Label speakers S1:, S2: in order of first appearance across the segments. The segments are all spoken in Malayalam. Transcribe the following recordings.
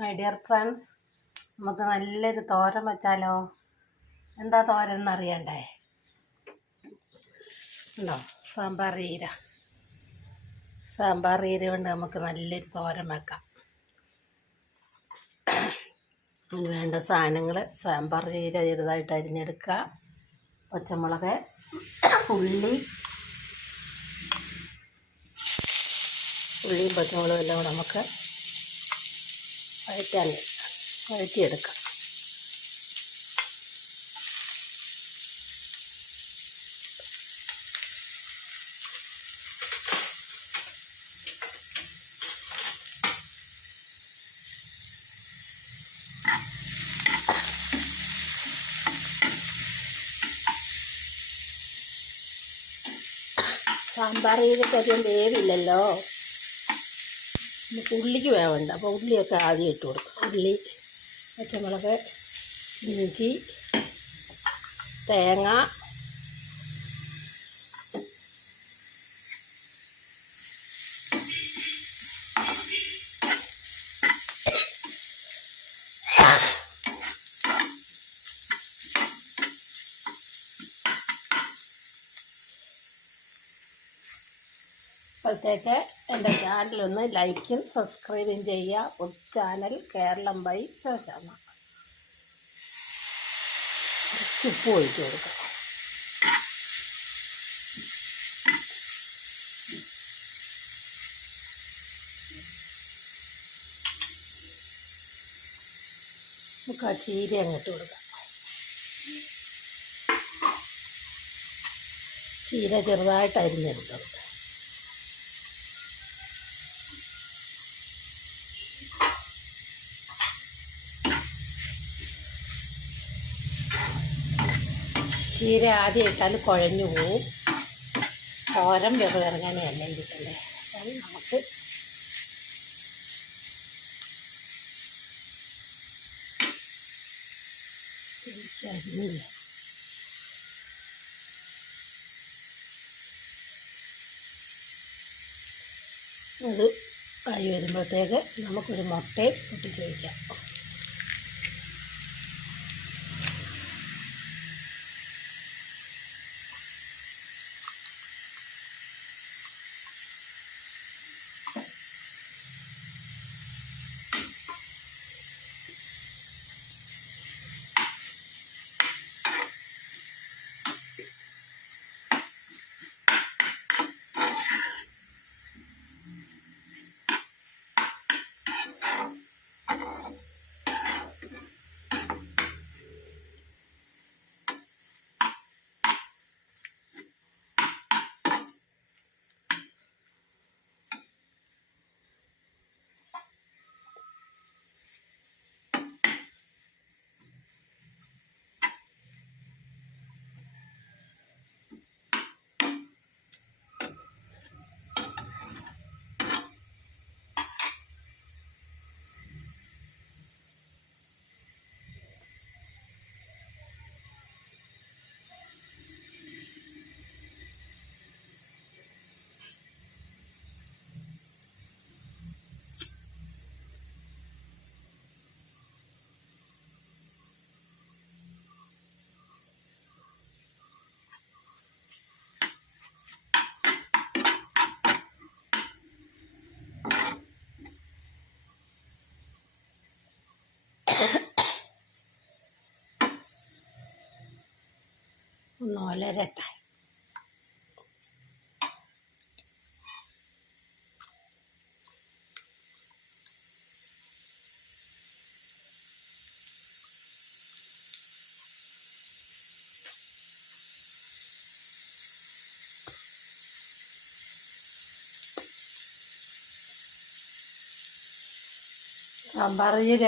S1: മൈ ഡിയർ ഫ്രണ്ട്സ് നമുക്ക് നല്ലൊരു തോരൻ വെച്ചാലോ? എന്താ തോരൻ എന്നറിയണ്ടേ? ഉണ്ടോ? സാമ്പാർ ഈര. സാമ്പാർ ഈര കൊണ്ട് നമുക്ക് നല്ലൊരു തോരൻ വെക്കാം. അതിന് വേണ്ട സാധനങ്ങൾ സാമ്പാർ ഈര ചെറുതായിട്ട് അരിഞ്ഞെടുക്കുക. പച്ചമുളക് ഉള്ളി ഉള്ളിയും പച്ചമുളകും എല്ലാം കൂടെ നമുക്ക് വഴറ്റാൻ വഴറ്റിയെടുക്കാം. സാമ്പാർ അധികം വേവില്ലല്ലോ? നമുക്ക് ഉള്ളിക്ക് വേവണ്ട. അപ്പോൾ ഉള്ളിയൊക്കെ ആദ്യം ഇട്ട് കൊടുക്കും. ഉള്ളി പച്ചമുളക് ഇഞ്ചി തേങ്ങ അപ്പോഴത്തേക്ക് എന്റെ ചാനലൊന്ന് ലൈക്കും സബ്സ്ക്രൈബും ചെയ്യുക. ചാനൽ കേരളം ബൈ ശോശാമ ചുപ്പ് ഒഴിച്ച് കൊടുക്കാം. നമുക്ക് ആ ചീര അങ്ങോട്ട് കൊടുക്കാം. ചീര ചെറുതായിട്ട് അരിഞ്ഞെടുത്തത് ചീര ആദ്യം ഇട്ടാൽ കുഴഞ്ഞു പോവും. ഓരം വെറുതെറങ്ങാനല്ല ഇരിക്കണ്ടേ അപ്പം നമുക്ക് അത് ആയി വരുമ്പോഴത്തേക്ക് നമുക്കൊരു മുട്ടയും പൊട്ടിച്ച് വയ്ക്കാം. ഒന്ന് ഒലരട്ടെ സാമ്പാർ ചീര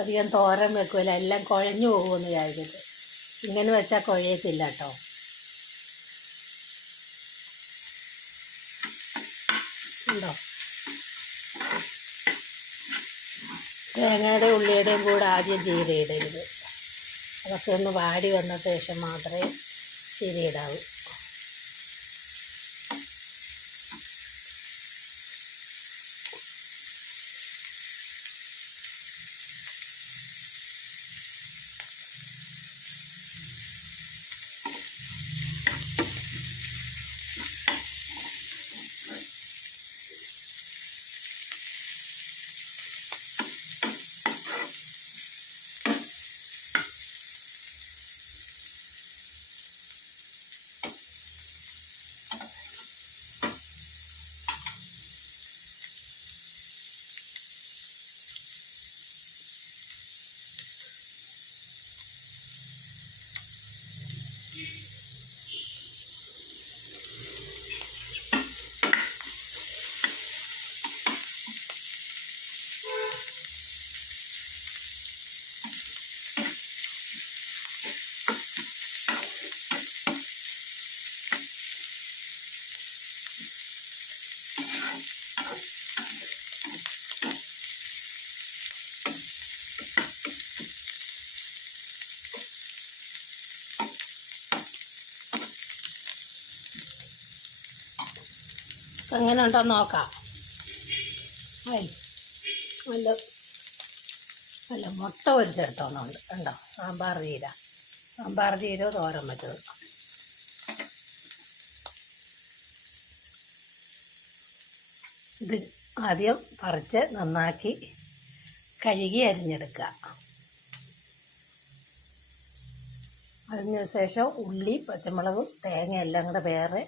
S1: അധികം തോരൻ വെക്കുമല്ലോ എല്ലാം കുഴഞ്ഞു പോകുമെന്ന് വിചാരിക്കരുത്. ഇങ്ങനെ വെച്ചാൽ കുഴയത്തില്ല കേട്ടോ. ഉണ്ടോ? തേങ്ങയുടെ ഉള്ളിയുടെയും കൂടെ ആദ്യം ചീരയിടരുത്. അതൊക്കെ ഒന്ന് വാടി വന്ന ശേഷം മാത്രമേ ചീര എങ്ങനെ ഉണ്ടോ നോക്കാം. ഐ നല്ല നല്ല മുട്ട പൊരിച്ചെടുത്തോന്നുണ്ട്. ഉണ്ടോ സാമ്പാർ ചീര സാമ്പാർ ചീര തോരൻ വെച്ചത് ഇത് ആദ്യം പറിച്ച് നന്നാക്കി കഴുകി അരിഞ്ഞെടുക്കുക. അതിന് ശേഷം ഉള്ളി പച്ചമുളകും തേങ്ങ എല്ലാം കൂടെ വേറെ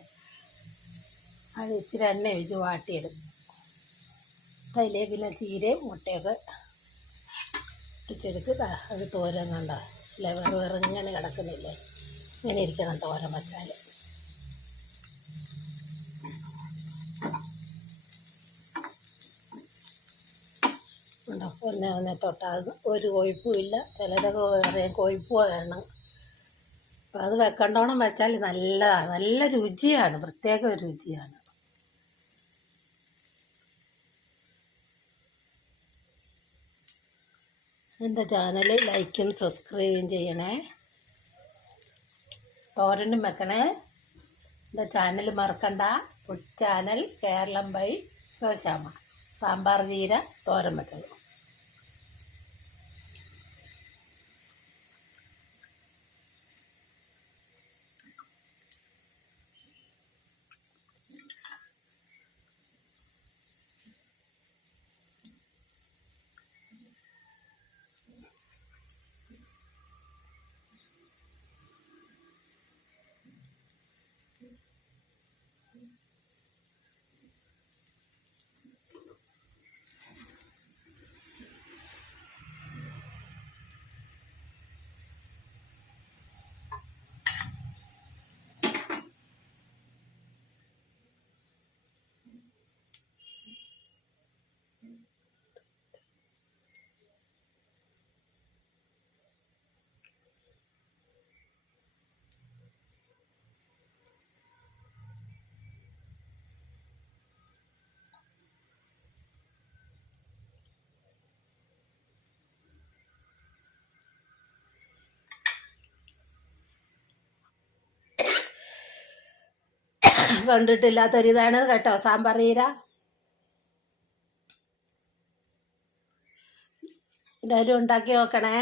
S1: അത് ഇച്ചിരി എണ്ണ ഒഴിച്ച് വാട്ടിയെടുക്കും. അതിലേക്ക് പിന്നെ ചീരയും മുട്ടയൊക്കെ ഇടിച്ചെടുത്ത് അത് തോരൻ കണ്ടോ അല്ല വേറെ വേറെ ഇങ്ങനെ കിടക്കുന്നില്ലേ? ഇങ്ങനെ ഇരിക്കണം തോരൻ വച്ചാൽ ഉണ്ടോ? ഒന്നേ ഒന്നേ തൊട്ടാൽ ഒരു കൊഴുപ്പുമില്ല ചിലരൊക്കെ വേറെ കൊഴുപ്പ് വരണം. അപ്പം അത് വെക്കണ്ടോണം വെച്ചാൽ നല്ലതാണ്. നല്ല രുചിയാണ്. പ്രത്യേക രുചിയാണ്. എന്റെ ചാനൽ ലൈക്കും സബ്സ്ക്രൈബും ചെയ്യണേ. തോരനും വെക്കണേ. എന്റെ ചാനൽ മറക്കണ്ട. ചാനൽ കേരളം ബൈ ശോശാമ സാമ്പാർ ചീര തോരൻ വെച്ചത്. കണ്ടിട്ടില്ലാത്തൊരിതാണ് കേട്ടോ. സാമ്പാർ ചീര. എല്ലാവരും ഉണ്ടാക്കി നോക്കണേ.